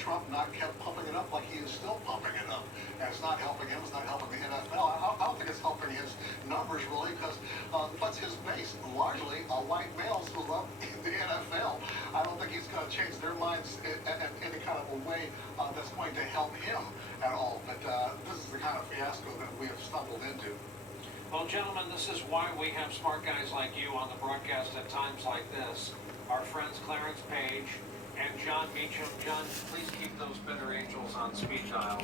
Trump not kept pumping it up like he is still pumping it up. And it's not helping him, it's not helping the NFL. I don't think it's helping his numbers really, because what's his base? Largely white males who love the NFL. I don't think he's going to change their minds in any kind of a way that's going to help him at all. But this is the kind of fiasco that we have stumbled into. Well, gentlemen, this is why we have smart guys like you on the broadcast at times like this. Our friends Clarence Page and John Meacham. John, please keep those bitter angels on speed dial.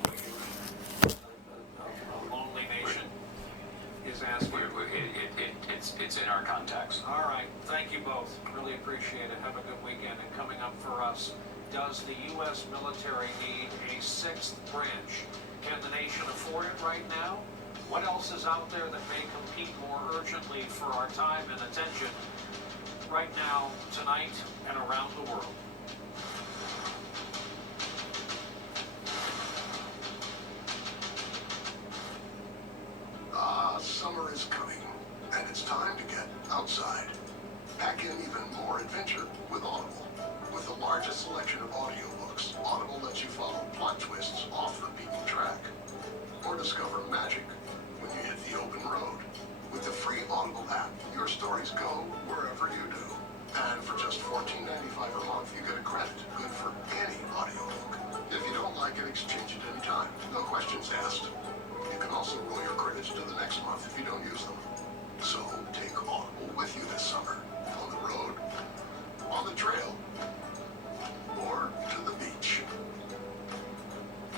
A lonely nation is asking. It's in our contacts. All right. Thank you both. Really appreciate it. Have a good weekend. And coming up for us, does the U.S. military need a sixth branch? Can the nation afford it right now? What else is out there that may compete more urgently for our time and attention right now, tonight, and around the world? Summer is coming, and it's time to get outside. Pack in even more adventure with Audible. With the largest selection of audiobooks, Audible lets you follow plot twists off the beaten track, or discover magic when you hit the open road. With the free Audible app, your stories go wherever you do. And for just $14.95 a month, you get a credit good for any audiobook. If you don't like it, exchange it anytime. No questions asked. You can also roll your credits to the next month if you don't use them. So take Audible with you this summer. On the road, on the trail, or to the beach.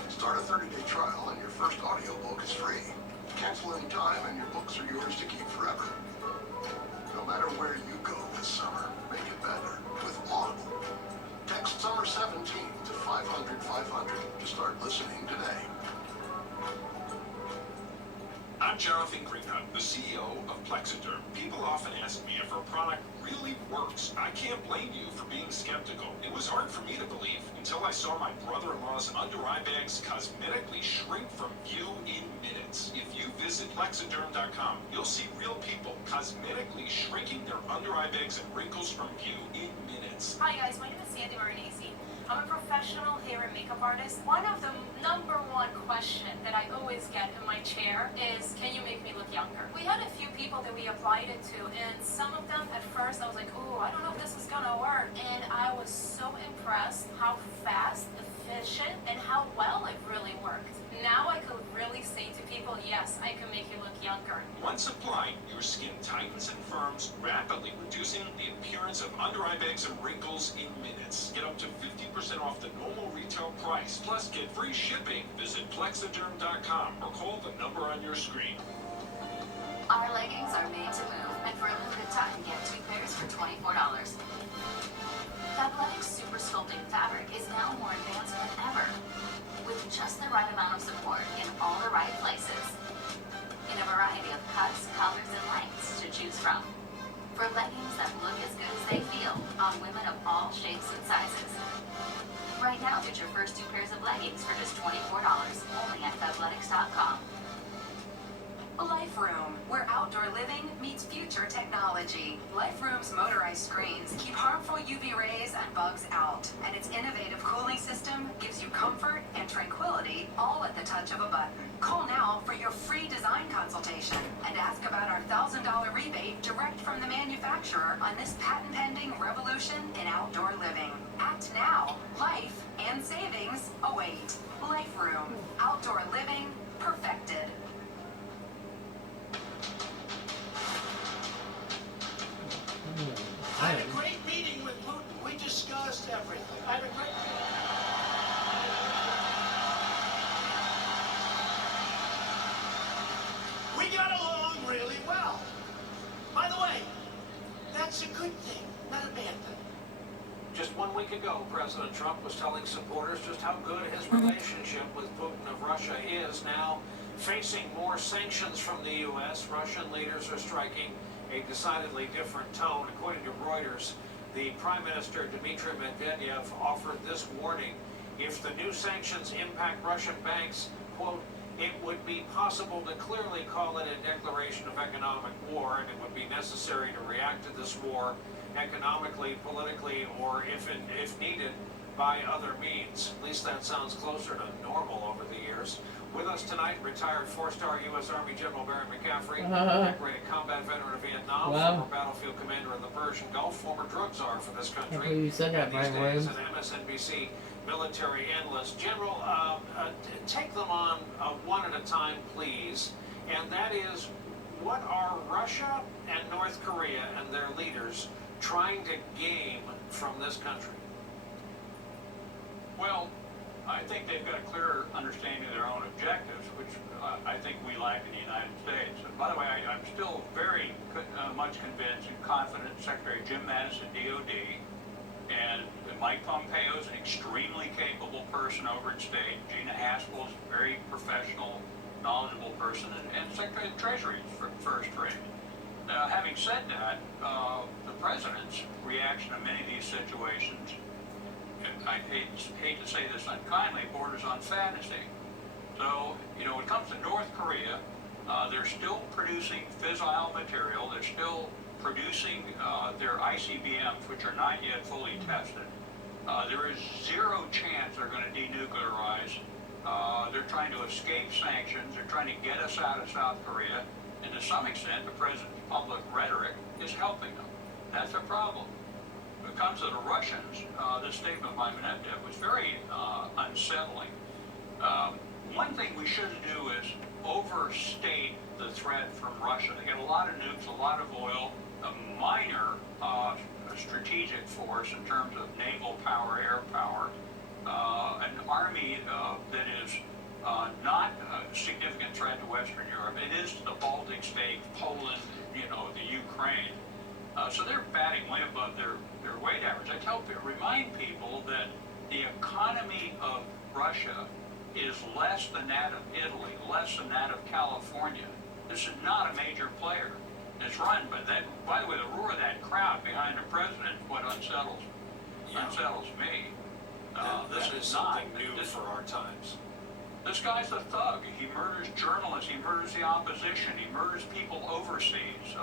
Start a 30-day trial and your first audiobook is free. Cancel anytime and your books are yours to keep forever. No matter where you go this summer, make it better with Audible. Text SUMMER17 to 500-500 to start listening today. I'm Jonathan Greenhut, the CEO of Plexiderm. People often ask me if our product really works. I can't blame you for being skeptical. It was hard for me to believe until I saw my brother-in-law's under-eye bags cosmetically shrink from view in minutes. If you visit Plexiderm.com, you'll see real people cosmetically shrinking their under-eye bags and wrinkles from view in minutes. Hi guys, my name is Sandy Marinesi. I'm a professional hair and makeup artist. One of the #1 question that I always get in my chair is, can you make me look younger? We had a few people that we applied it to, and some of them at first I was like, oh, I don't know if this is gonna work. And I was so impressed how fast, efficient, and how well it really worked. Now I could really say to people, yes, I can make you look younger. Once applied, your skin tightens and firms, rapidly reducing the appearance of under-eye bags and wrinkles in minutes. Get up to 50% off the normal retail price. Plus, get free shipping. Visit Plexiderm.com or call the number on your screen. Our leggings are made to move, and for a limited time, get 2 pairs for $24. Fabletics Super Sculpting Fabric is now more advanced than ever, with just the right amount of support in all the right places, in a variety of cuts, colors, and lengths to choose from. For leggings that look as good as they feel on women of all shapes and sizes. Right now, get your first 2 pairs of leggings for just $24, only at Fabletics.com. Life Room, where outdoor living meets future technology. Life Room's motorized screens keep harmful UV rays and bugs out, and its innovative cooling system gives you comfort and tranquility all at the touch of a button. Call now for your free design consultation and ask about our $1,000 rebate direct from the manufacturer on this patent-pending revolution in outdoor living. Act now. Life and savings await. Life Room, outdoor living perfected. I had a great meeting with Putin. We discussed everything. I had a great We got along really well. By the way, that's a good thing, not a bad thing. Just 1 week ago, President Trump was telling supporters just how good his relationship with Putin of Russia is. Now, facing more sanctions from the U.S., Russian leaders are striking a decidedly different tone. According to Reuters, the Prime Minister Dmitry Medvedev offered this warning: if the new sanctions impact Russian banks, quote, it would be possible to clearly call it a declaration of economic war, and it would be necessary to react to this war economically, politically, or if needed, by other means. At least that sounds closer to normal over the years. With us tonight, retired four-star U.S. Army General Barry McCaffrey, decorated combat veteran of Vietnam, former battlefield commander in the Persian Gulf, former drug czar for this country, you said that, and these Brian days Williams. an MSNBC military analyst. General, take them on one at a time, please. And that is, what are Russia and North Korea and their leaders trying to gain from this country? Well, I think they've got a clear understanding of their own objectives, which I think we lack in the United States. And by the way, I'm still very much convinced and confident Secretary Jim Mattis at DOD, and Mike Pompeo is an extremely capable person over at State. Gina Haspel is a very professional, knowledgeable person, and Secretary of the Treasury is first rate. Having said that, the President's reaction to many of these situations, I hate to say this unkindly, borders on fantasy. So, when it comes to North Korea, they're still producing fissile material. They're still producing their ICBMs, which are not yet fully tested. There is zero chance they're going to denuclearize. They're trying to escape sanctions. They're trying to get us out of South Korea. And to some extent, the President's public rhetoric is helping them. That's a problem. When it comes to the Russians, this statement by Medvedev was very unsettling. One thing we shouldn't do is overstate the threat from Russia. They get a lot of nukes, a lot of oil, a minor strategic force in terms of naval power, air power, an army that is not a significant threat to Western Europe. It is the Baltic states, Poland, the Ukraine. So they're batting way above their weight average. Remind people that the economy of Russia is less than that of Italy, less than that of California. This is not a major player. It's run, but by the way, the roar of that crowd behind the president is what unsettles me. This is something new for our times. This guy's a thug. He murders journalists. He murders the opposition. He murders people overseas.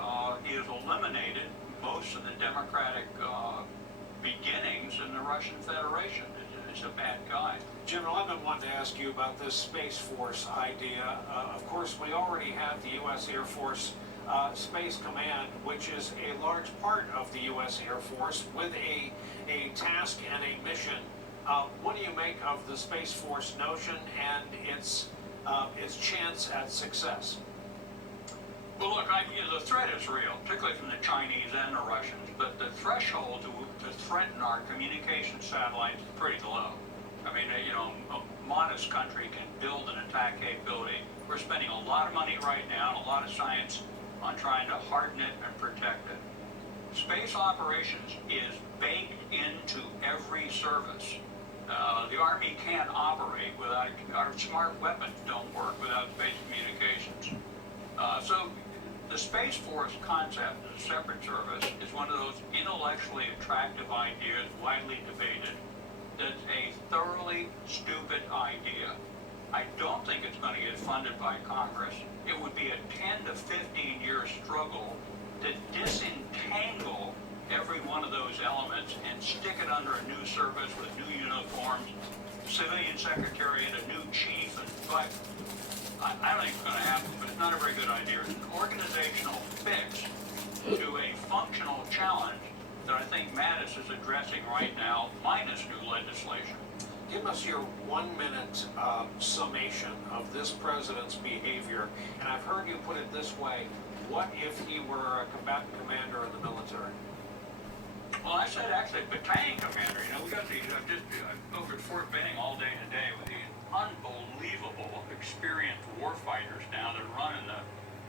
He has eliminated most of the democratic beginnings in the Russian Federation. He's a bad guy. General, I've been wanting to ask you about this Space Force idea. Of course, we already have the U.S. Air Force Space Command, which is a large part of the U.S. Air Force with a task and a mission. What do you make of the Space Force notion and its chance at success? Well, look, the threat is real, particularly from the Chinese and the Russians, but the threshold to threaten our communication satellites is pretty low. I mean, a modest country can build an attack capability. We're spending a lot of money right now and a lot of science on trying to harden it and protect it. Space operations is baked into every service. The Army can't operate without, our smart weapons don't work without space communications. So the Space Force concept as a separate service is one of those intellectually attractive ideas, widely debated, that's a thoroughly stupid idea. I don't think it's going to get funded by Congress. It would be a 10 to 15 year struggle to disentangle every one of those elements and stick it under a new service with new uniforms, civilian secretariat, a new chief, but I don't think it's going to happen, but it's not a very good idea. It's an organizational fix to a functional challenge that I think Mattis is addressing right now, minus new legislation. Give us your 1 minute summation of this president's behavior. And I've heard you put it this way: what if he were a combatant commander in the military? Well, I said actually battalion commander. We got these, I'm over at Fort Benning all day today with these unbelievable experienced warfighters now that run in the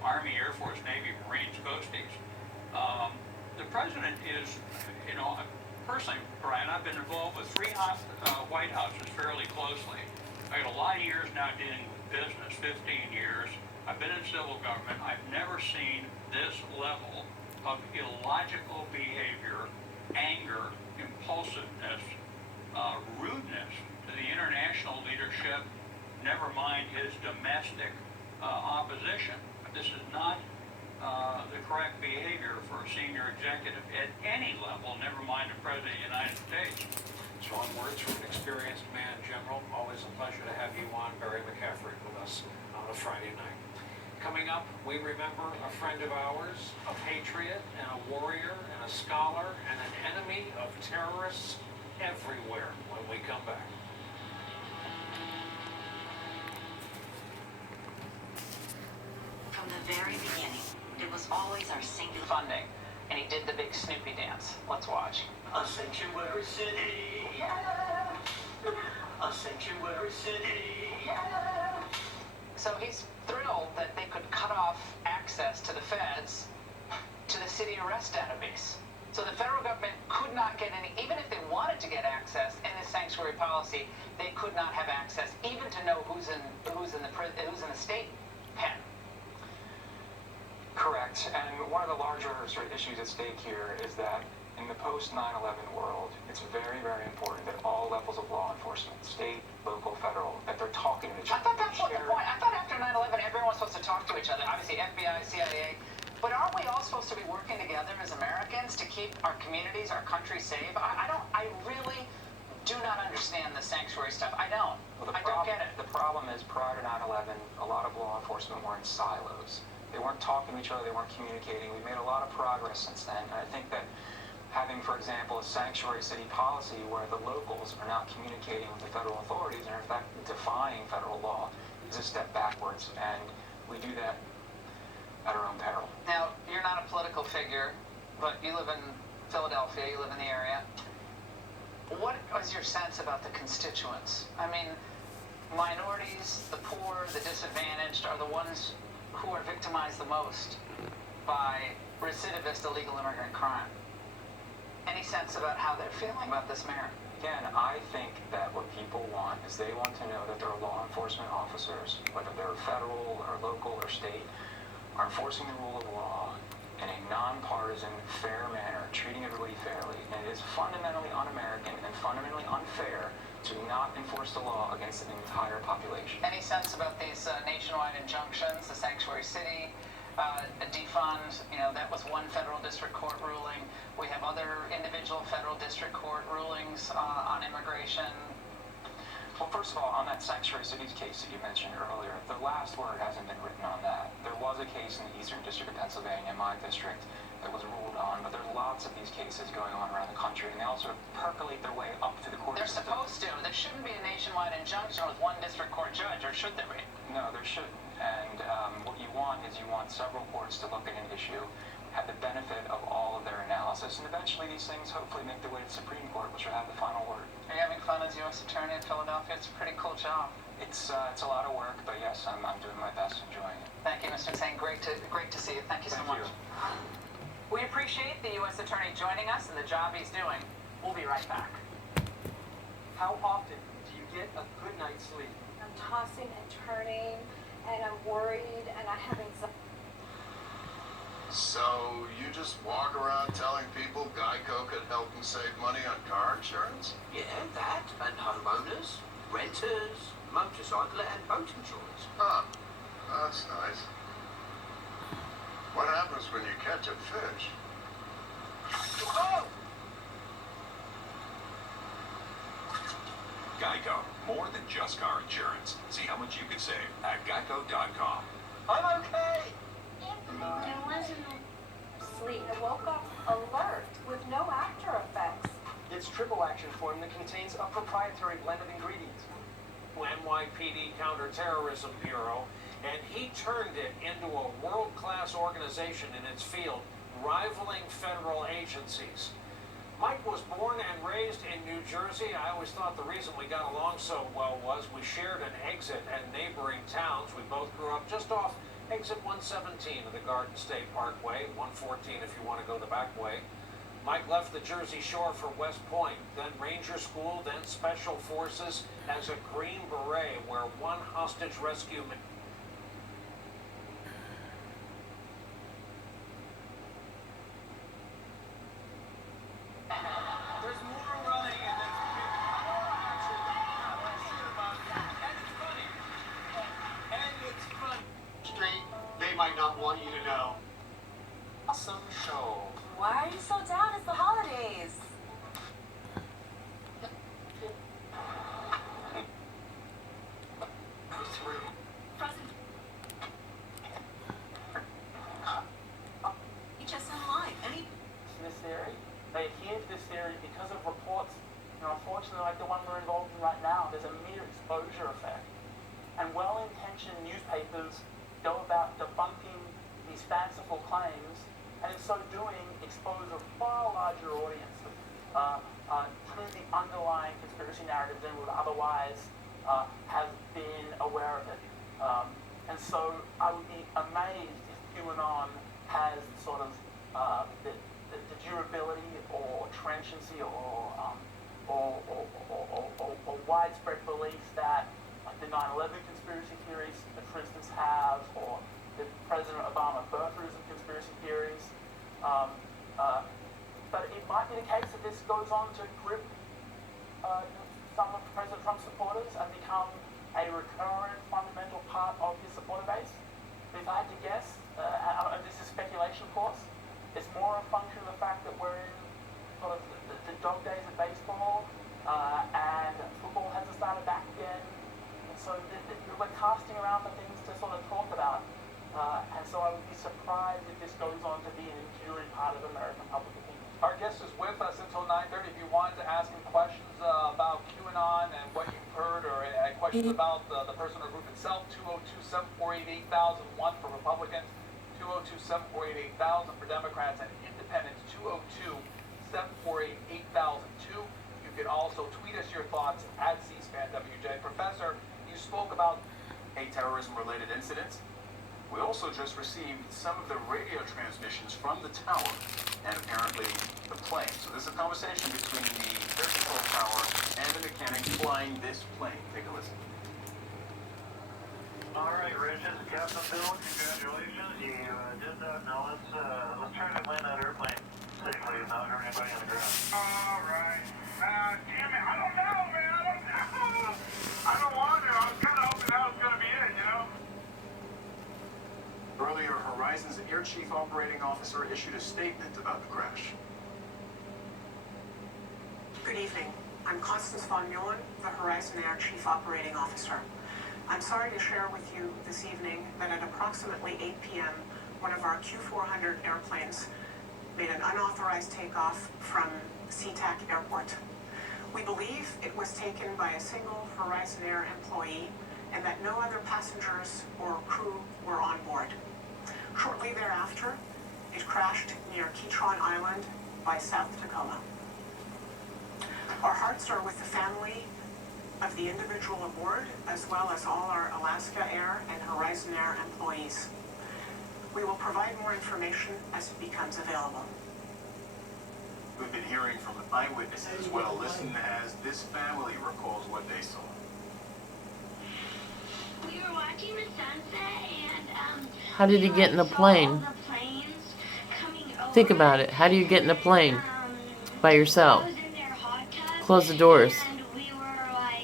Army, Air Force, Navy, Marines, Coasties. The president is, personally, Brian, I've been involved with three White Houses fairly closely. I got a lot of years now dealing with business, 15 years. I've been in civil government. I've never seen this level of illogical behavior, anger, impulsiveness, rudeness to the international leadership, never mind his domestic opposition. This is not the correct behavior for a senior executive at any level, never mind the President of the United States. So in words from an experienced man, General, always a pleasure to have you on, Barry McCaffrey, with us on a Friday night. Coming up, we remember a friend of ours, a patriot and a warrior and a scholar and an enemy of terrorists everywhere when we come back. From the very beginning, it was always our singular Funding, and he did the big Snoopy dance. Let's watch. A sanctuary city, yeah. A sanctuary city, yeah. So he's thrilled that they could cut off access to the feds to the city arrest database. So the federal government could not get any, even if they wanted to get access in the sanctuary policy, they could not have access even to know who's in the state pen. Correct, and one of the larger sort of issues at stake here is that in the post 9/11 world, it's very, very important that all levels of law enforcement, state, local, federal, that they're talking to each I other. thought that's what the point. I thought after 9/11, everyone's supposed to talk to each other. Obviously, FBI, CIA. But aren't we all supposed to be working together as Americans to keep our communities, our country safe? I really do not understand the sanctuary stuff. I don't. Well, I don't get it. The problem is prior to 9/11, a lot of law enforcement were in silos. They weren't talking to each other, they weren't communicating. We made a lot of progress since then. And I think that having, for example, a sanctuary city policy where the locals are not communicating with the federal authorities and are in fact defying federal law is a step backwards. And we do that at our own peril. Now, you're not a political figure, but you live in Philadelphia, you live in the area. What is your sense about the constituents? I mean, minorities, the poor, the disadvantaged are the ones who are victimized the most by recidivist illegal immigrant crime. Any sense about how they're feeling about this mayor? Again, I think that what people want is they want to know that their law enforcement officers, whether they're federal or local or state, are enforcing the rule of law in a nonpartisan, fair manner, treating everybody fairly. And it is fundamentally un-American and fundamentally unfair to not enforce the law against an entire population. Any sense about these nationwide injunctions, the sanctuary city, defund, that was one federal district court ruling. We have other individual federal district court rulings on immigration. Well, first of all, on that sanctuary cities case that you mentioned earlier, the last word hasn't been written on that. There was a case in the Eastern District of Pennsylvania, my district, that was ruled on, but there's lots of these cases going on around the country, and they all sort of percolate their way up to the court They're system. supposed to. There shouldn't be a nationwide injunction with one district court judge, or should there be? No, there shouldn't. And what you want is you want several courts to look at an issue, have the benefit of all of their analysis, and eventually these things hopefully make their way to the Supreme Court, which will have the final word. Are you having fun as U.S. Attorney in Philadelphia? It's a pretty cool job. It's a lot of work, but yes, I'm doing my best, enjoying it. Thank you, Mr. Tseng. Great to see you. Thank you so much. We appreciate the U.S. Attorney joining us and the job he's doing. We'll be right back. How often do you get a good night's sleep? I'm tossing and turning, and I'm worried, and I have anxiety. So you just walk around telling people Geico could help them save money on car insurance? Yeah, that, and homeowners, renters, motorcycle and boat insurance. Huh. That's nice. What happens when you catch a fish? Oh! Geico, more than just car insurance. See how much you could save at geico.com. I'm okay! There wasn't sleep. I woke up alert with no after effects. It's triple action form that contains a proprietary blend of ingredients. NYPD Counterterrorism Bureau, and he turned it into a world-class organization in its field, rivaling federal agencies. Mike was born and raised in New Jersey. I always thought the reason we got along so well was we shared an exit at neighboring towns. We both grew up just off exit 117 of the Garden State Parkway, 114 if you want to go the back way. Mike left the Jersey Shore for West Point, then Ranger School, then Special Forces as a Green Beret, where one hostage rescue There's more running and there's more action. And it's funny. And it's fun. Street, they might not want you to know. Awesome show. Why are you so down? It's the holidays. these fanciful claims, and in so doing expose a far larger audience to the underlying conspiracy narrative than would otherwise have been aware of it. And so I would be amazed if QAnon has sort of the durability or trenchancy or widespread belief that like the 9/11 conspiracy theories, for instance, have, or the President Obama birtherism conspiracy theories. But it might be the case that this goes on to grip some of President Trump's supporters and become a recurrent fundamental part of his supporter base. But if I had to guess, and this is speculation of course, it's more a function of the fact that we're in sort of the dog days of baseball, and football hasn't started back again. And so we're casting around for things to sort of talk about. And so I would be surprised if this goes on to be an enduring part of American public opinion. Our guest is with us until 9:30. If you wanted to ask him questions about QAnon and what you've heard, or questions about the person or group itself, 202-748-8001 for Republicans, 202-748-8000 for Democrats, and Independents, 202-748-8002. You can also tweet us your thoughts at C-SPAN WJ. Professor, you spoke about a terrorism-related incidents. We also just received some of the radio transmissions from the tower and apparently the plane. So this is a conversation between the air control tower and the mechanic flying this plane. Take a listen. All right, Rich, this is Captain Bill. Congratulations, you did that. Now let's try to land that airplane safely and not hurt anybody on the ground. All right. Damn it, I don't know, man. I don't know. I don't want to. I was kind of hoping that was going to be it, you know? Earlier, Horizon's Air Chief Operating Officer issued a statement about the crash. Good evening. I'm Constance von Muehlen, the Horizon Air Chief Operating Officer. I'm sorry to share with you this evening that at approximately 8 p.m., one of our Q400 airplanes made an unauthorized takeoff from SeaTac Airport. We believe it was taken by a single Horizon Air employee and that no other passengers or crew were on board. Shortly thereafter, it crashed near Ketron Island by South Tacoma. Our hearts are with the family of the individual aboard, as well as all our Alaska Air and Horizon Air employees. We will provide more information as it becomes available. We've been hearing from eyewitnesses as well. Listen as this family recalls what they saw. We were watching the sunset and how did you get in a plane? Think about it. How do you get in a plane by yourself? Close the doors.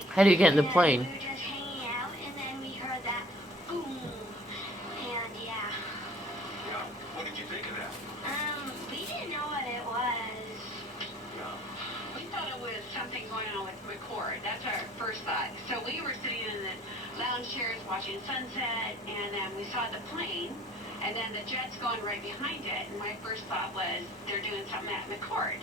How do you get in the plane? We were just hanging out and then we heard that boom. And yeah. Yeah. What did you think of that? We didn't know what it was. Yeah. We thought it was something going on with McCord. That's our first thought. So we were sitting in the lounge chairs watching sunset, and then we saw the plane, and then the jet's going right behind it, and my first thought was they're doing something at McCord.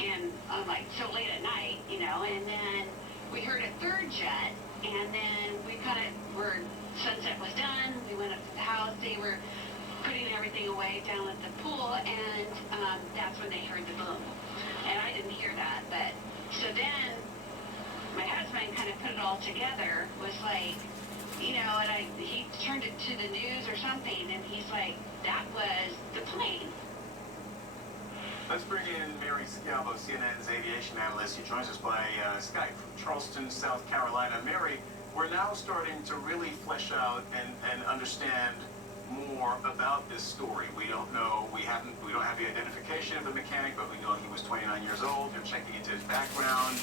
And I'm like, so late at night, you know, and then we heard a third jet, and then we kind of were, sunset was done, we went up to the house, they were putting everything away down at the pool, and that's when they heard the boom. And I didn't hear that, but, so then my husband kind of put it all together, was like, you know, and he turned it to the news or something, and he's like, that was the plane. Let's bring in Mary Scalvo, CNN's aviation analyst. She joins us by Skype from Charleston, South Carolina. Mary, we're now starting to really flesh out and understand more about this story. We don't know, we don't have the identification of the mechanic, but we know he was 29 years old. They're checking into his background.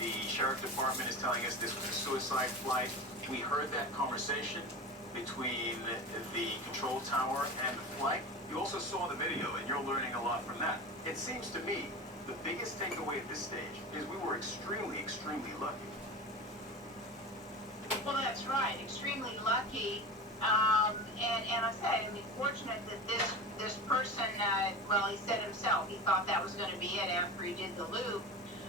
The sheriff department is telling us this was a suicide flight. We heard that conversation between the control tower and the flight. You also saw the video, and you're learning a lot from that. It seems to me the biggest takeaway at this stage is we were extremely, extremely lucky. Well, that's right. Extremely lucky. And I said, I mean, fortunate that this person, well, he said himself, he thought that was going to be it after he did the loop.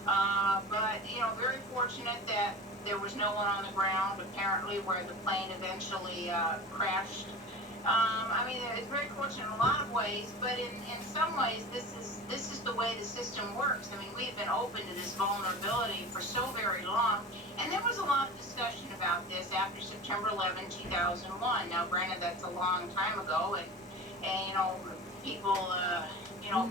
But, you know, very fortunate that there was no one on the ground, apparently, where the plane eventually crashed. I mean, it's very fortunate in a lot of ways, but in some ways, this is the way the system works. I mean, we've been open to this vulnerability for so very long, and there was a lot of discussion about this after September 11, 2001. Now, granted, that's a long time ago, and you know, people,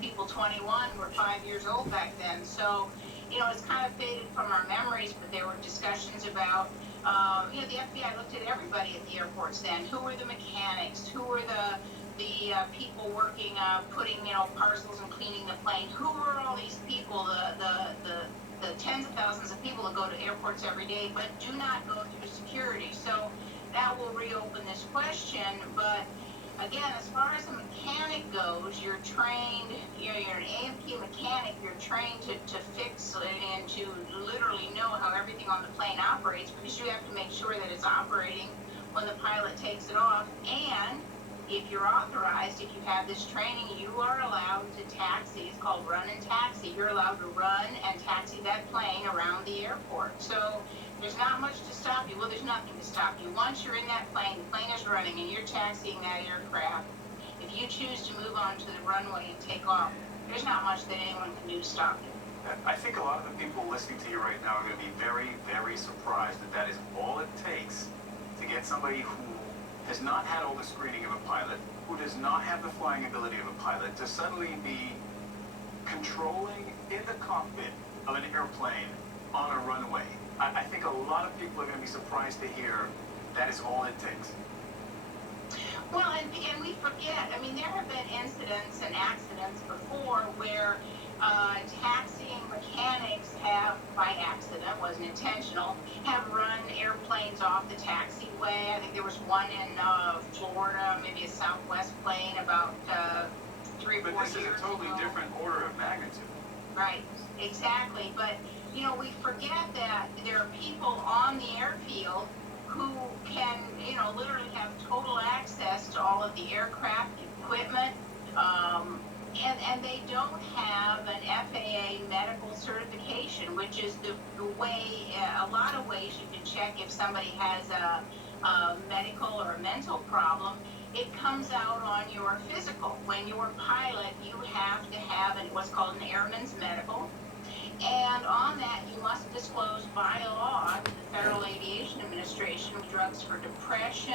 people 21 were 5 years old back then, so you know, it's kind of faded from our memories. But there were discussions about. The FBI looked at everybody at the airports then. Who were the mechanics? Who were the people working, putting, parcels and cleaning the plane? Who were all these people, the tens of thousands of people that go to airports every day but do not go through security? So that will reopen this question. But again, as far as a mechanic goes, you're trained, you're an A&P mechanic, you're trained to fix and to literally know how everything on the plane operates, because you have to make sure that it's operating when the pilot takes it off. And if you're authorized, if you have this training, you are allowed to taxi. It's called run and taxi. You're allowed to run and taxi that plane around the airport. So there's not much to stop you. Well, there's nothing to stop you. Once you're in that plane, the plane is running, and you're taxiing that aircraft. If you choose to move onto the runway and take off, there's not much that anyone can do to stop you. I think a lot of the people listening to you right now are going to be very, very surprised that that is all it takes to get somebody who has not had all the screening of a pilot, who does not have the flying ability of a pilot, to suddenly be controlling in the cockpit of an airplane on a runway. I think a lot of people are going to be surprised to hear that is all it takes. Well, and we forget. I mean, there have been incidents and accidents before where taxiing mechanics have, by accident, wasn't intentional, have run airplanes off the taxiway. I think there was one in Florida, maybe a Southwest plane, about 3 or 4 years ago. But this is a totally different order of magnitude. Right, exactly. But, we forget that there are people on the airfield who can, literally have total access to all of the aircraft equipment, and they don't have an FAA medical certification, which is the way, a lot of ways you can check if somebody has a medical or a mental problem. It comes out on your physical. When you're a pilot, you have to have what's called an airman's medical. And on that, you must disclose by law to the Federal Aviation Administration drugs for depression.